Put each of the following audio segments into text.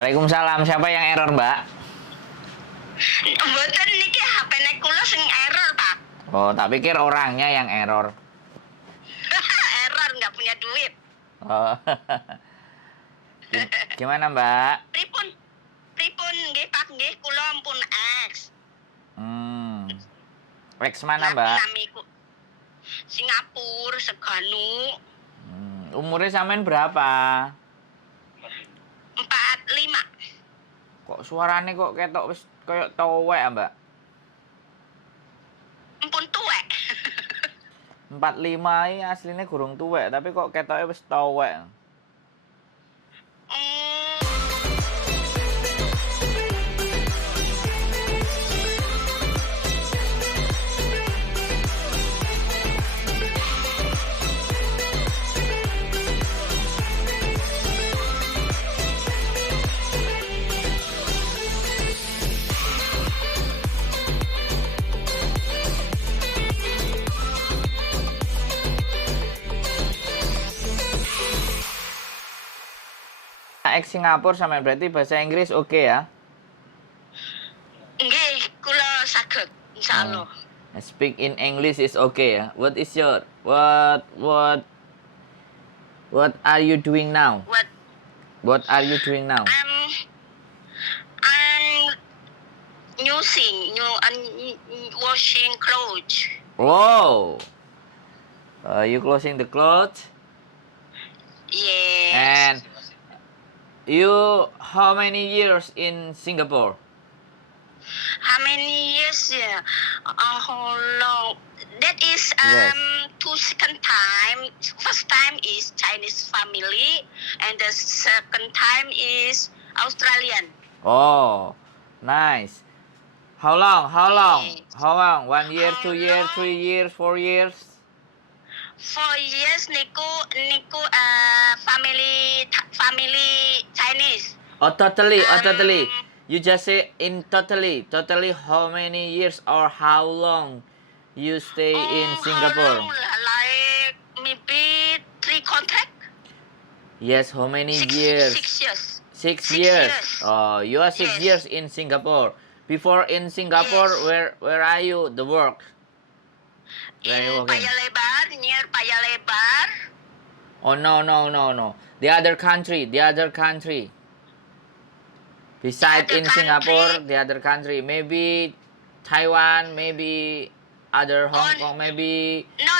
Waalaikumsalam. Siapa yang error, Mbak? Mboten niki HP-ne kula sing error, Pak. Oh, tak pikir orangnya yang error. Error nggak punya duit. Oh. Gimana, Mbak? Pripun? Pripun nggih, Pak nggih kula ampun X. Rex mana, Mbak? Namiku Singapura seganu. Umurnya sampean berapa? 45. Kok suarane kok ketok wis koyo tuwek, Mbak? Ampun tuwek. 45 iki asline gurung tuwek, tapi kok ketoke wis tuwek. Ex Singapura sampean berarti bahasa Inggris oke ya? Nggih, kula saged insyaallah. Speak in English is okay ya. What is your what are you doing now? What are you doing now? I'm washing clothes. Wow. You closing the clothes? Yes. And you how many years in Singapore? How many years? How long? That is Yes. two second time. First time is Chinese family, and the second time is Australian. Oh, nice. How long? How long? Yes. How long? 1 year, How 2 years, long? 3 years, 4 years? 4 years niku family Chinese. Oh, totally. You just say in totally. How many years or how long you stay in Singapore? How long? Like maybe 3 contract. Yes, how many 6 years? 6 years. 6 6 years. years. Oh, you are 6 Yes. years in Singapore. Before in Singapore, Yes. where are you? The work. Where are you In working? Paya Lebar, near Paya Lebar. Oh no. The other country. Beside The other in Singapore, country? the other country. Maybe Taiwan, maybe other Hong Kong, maybe No.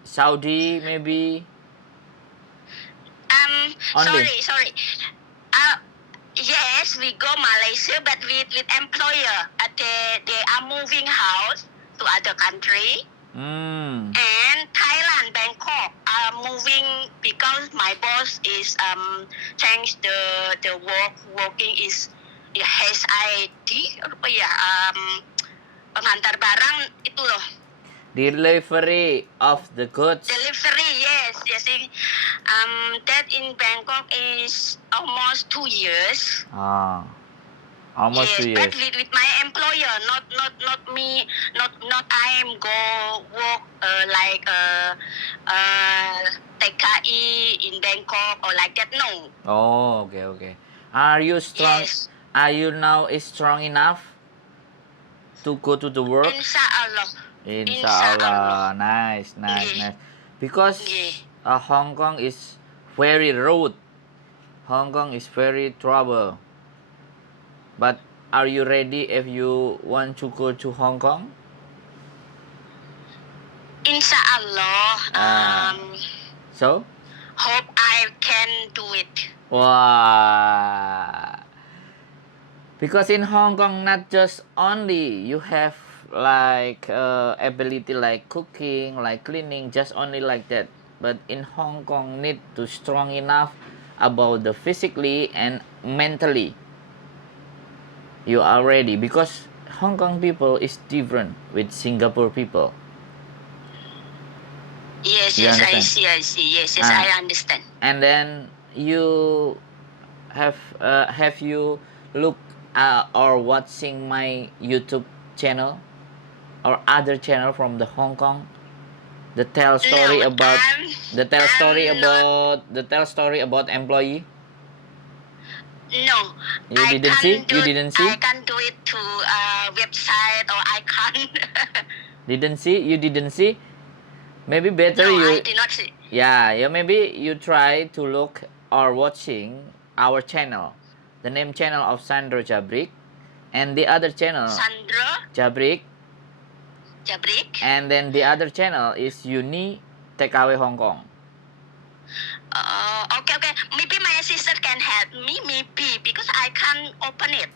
Saudi, maybe. Only. Sorry. Yes, we go Malaysia, but with employer. They are moving house to other country. And Thailand, Bangkok are moving because my boss is change the working is HID apa ya pengantar barang itu loh. Delivery of the goods. Delivery, yes. That in Bangkok is almost 2 years. Almost 2 years. But with my employer, not me, not I'm go work like TKI in Bangkok or like that. No. Oh, okay. Are you strong? Yes. Are you now strong enough to go to the work? Inshallah. Nice. Because Hong Kong is very rude. Hong Kong is very trouble. But are you ready if you want to go to Hong Kong? Inshallah. So? Hope I can do it. Wow. Because in Hong Kong, not just only you have like ability like cooking, like cleaning, just only like that. But in Hong Kong, need to strong enough about the physically and mentally. You are ready because Hong Kong people is different with Singapore people. Yes, You I understand? see. Yes, I understand. And then you have you look or watching my YouTube channel or other channel from the Hong Kong? The tell story No, about I'm the tell story about employee. No, You didn't see? You didn't see? I can't do it to website or I can't. Didn't see? You didn't see? Maybe better No, you. I did not see. Yeah, maybe you try to look or watching our channel, the name channel of Sandro Jabrik, and the other channel Sandro Jabrik, and then the other channel is Uni TKW Hong Kong. Okay. Maybe my sister can help me, maybe because I can't open it.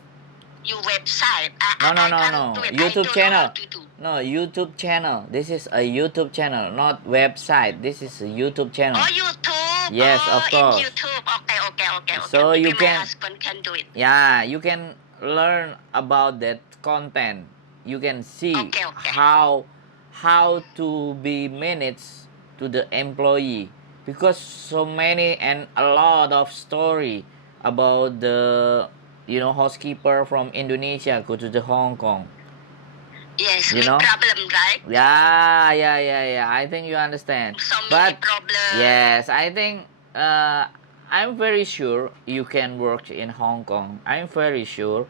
Your website. No. Do it. YouTube channel. Do. No, YouTube channel. This is a YouTube channel, not website. This is a YouTube channel. Oh, YouTube. Yes, of course. In YouTube. Okay. So maybe you can. my husband can do it. Yeah, you can learn about that content. You can see Okay. how to be managed to the employee, because so many and a lot of story about the housekeeper from Indonesia go to the Hong Kong. Yes, problem, right? Yeah. I think you understand. So many problems. Yes, I think I'm very sure you can work in Hong Kong. I'm very sure.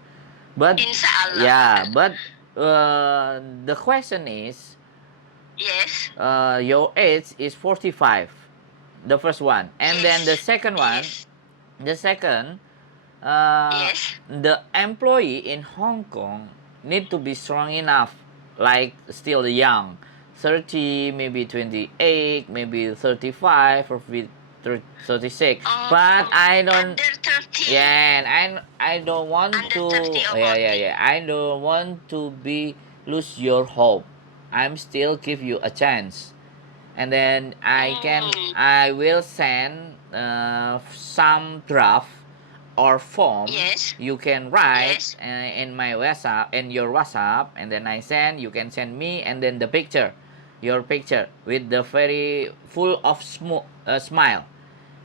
But Inshallah. yeah, but the question is, yes, your age is 45, the first one, and yes. then the second one, yes. the second, yes. the employee in Hong Kong need to be strong enough, like still young, 30, maybe 28, maybe 35 or 36. But I don't. Under 30. Yeah, and I don't want Under to. 30 or Yeah. I don't want to be lose your hope. I'm still give you a chance, and then I will send some draft or form. Yes. You can write Yes. in my WhatsApp, in your WhatsApp, and then you can send me, and then the picture, your picture with the very full of smile.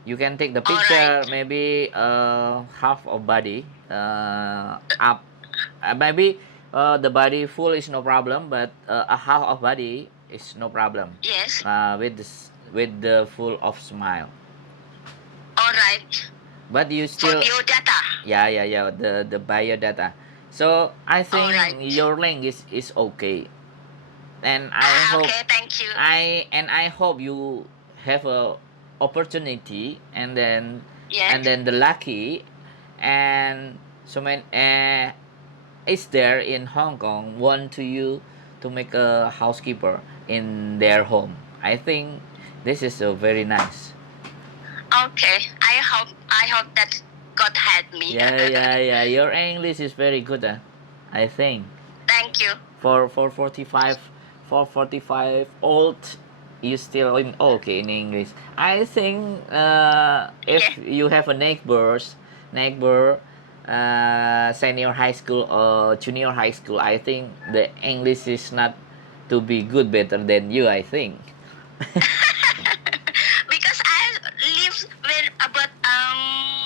You can take the picture, Alright. maybe half of body up, maybe the body full is no problem, but a half of body is no problem. Yes. With the full of smile. Alright. But you still. For biodata. Yeah. The biodata. So I think Alright. your language is okay, and I hope. Okay, thank you. I hope you have a opportunity, and then Yes. the lucky, and so many is there in Hong Kong want to you to make a housekeeper in their home. I think this is very nice. Okay. I hope that God help me. Yeah. Your English is very good, I think. Thank you. For 45 old, you still in okay in English. I think if you have a neighbor senior high school or junior high school, I think the English is not to be good better than you, I think. Because I live with about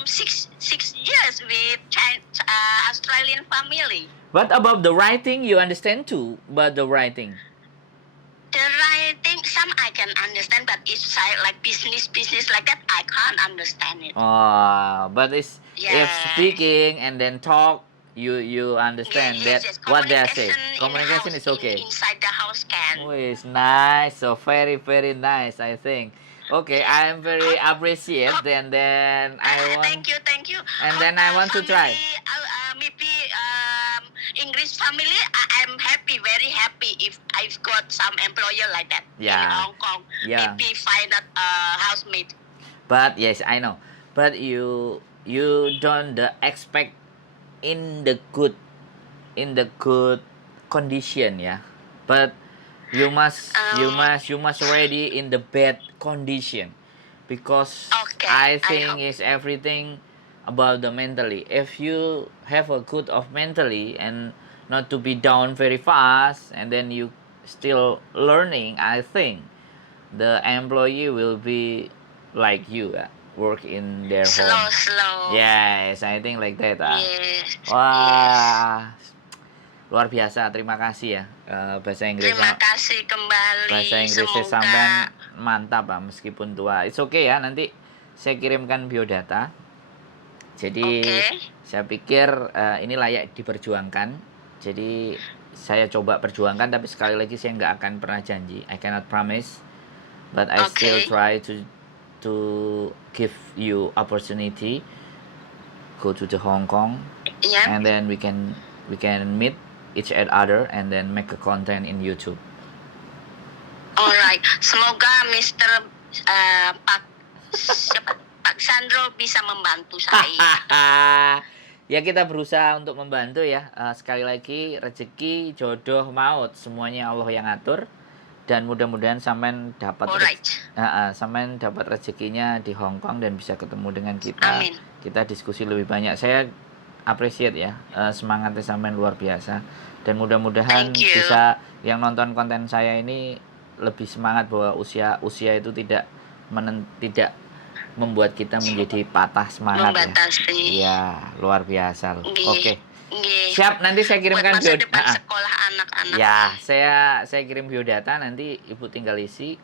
6 years with Australian family. But about the writing, you understand too. But the writing. The writing, some I can understand, but it's like business like that, I can't understand it. But it's if speaking and then talk, you understand yes. what they are saying. Communication Communication is okay. Inside the house can. Oh, it's nice. So very nice, I think. Okay, I am very appreciate. And then I want. Thank you. And then I want to try. Maybe English family, I'm happy, very happy if I've got some employer like that in Hong Kong. Yeah. Maybe find a housemate. But yes, I know. But you don't expect in the good condition, yeah. But you must ready in the bad condition, because I think it's everything about the mentally. If you have a good of mentally and not to be down very fast, and then you still learning, I think the employee will be like you, work in their home. Slow. Yes, I think like that. Yes. Wah, luar biasa. Terima kasih ya, bahasa Inggris. Terima kasih kembali. Bahasa Inggrisnya sampean mantap, meskipun tua. It's okay ya, nanti saya kirimkan biodata. Jadi Okay. saya pikir ini layak diperjuangkan. Jadi saya coba perjuangkan, tapi sekali lagi saya nggak akan pernah janji. I cannot promise, but I still Okay. try to give you opportunity, go to the Hong Kong, Yeah. and then we can meet each other and then make a content in YouTube. Alright. Semoga Mr. Pak Sandro bisa membantu saya. Ya kita berusaha untuk membantu ya. Sekali lagi rezeki, jodoh, maut semuanya Allah yang atur, dan mudah-mudahan sampean dapat sampean dapat rezekinya di Hong Kong dan bisa ketemu dengan kita. Amin. Kita diskusi lebih banyak. Saya appreciate ya, semangatnya sampean luar biasa, dan mudah-mudahan bisa yang nonton konten saya ini lebih semangat bahwa usia itu tidak membuat kita menjadi patah semangat ya. Luar biasa loh. Oke. Siap, nanti saya kirimkan biodata sekolah anak-anak. Ya, saya kirim biodata, nanti Ibu tinggal isi.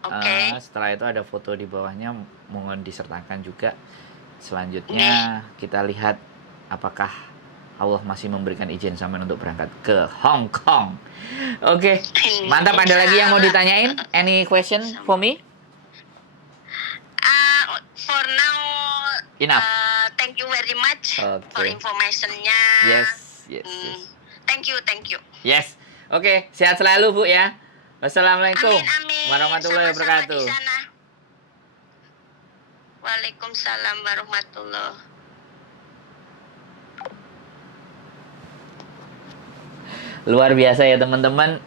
Setelah itu ada foto di bawahnya, mohon disertakan juga. Selanjutnya kita lihat apakah Allah masih memberikan izin sampean untuk berangkat ke Hong Kong. Oke. Mantap, ada lagi yang mau ditanyain? Any question for me? For now, enough. Thank you very much for informationnya. Yes. Thank you. Yes. Oke, sehat selalu Bu ya. Wassalamualaikum amin. warahmatullahi wabarakatuh. Waalaikumsalam warahmatullahi. Luar biasa ya teman-teman.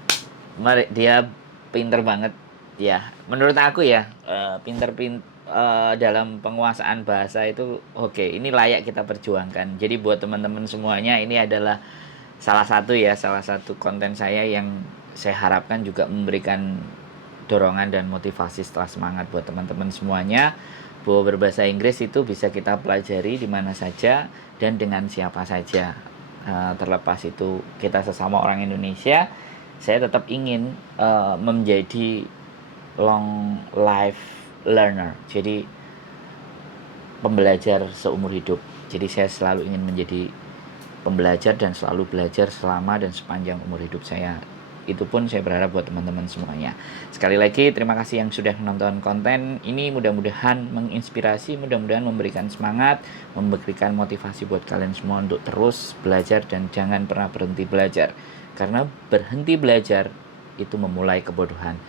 Dia pinter banget ya. Menurut aku ya, pinter dalam penguasaan bahasa itu oke, ini layak kita perjuangkan. Jadi buat teman-teman semuanya, ini adalah salah satu konten saya yang saya harapkan juga memberikan dorongan dan motivasi setelah semangat buat teman-teman semuanya, bahwa berbahasa Inggris itu bisa kita pelajari di mana saja dan dengan siapa saja. Terlepas itu kita sesama orang Indonesia, saya tetap ingin menjadi long life learner, jadi pembelajar seumur hidup. Jadi saya selalu ingin menjadi pembelajar dan selalu belajar selama dan sepanjang umur hidup saya. Itu pun saya berharap buat teman-teman semuanya. Sekali lagi terima kasih yang sudah menonton konten ini. Mudah-mudahan menginspirasi, mudah-mudahan memberikan semangat, memberikan motivasi buat kalian semua untuk terus belajar dan jangan pernah berhenti belajar. Karena berhenti belajar itu memulai kebodohan.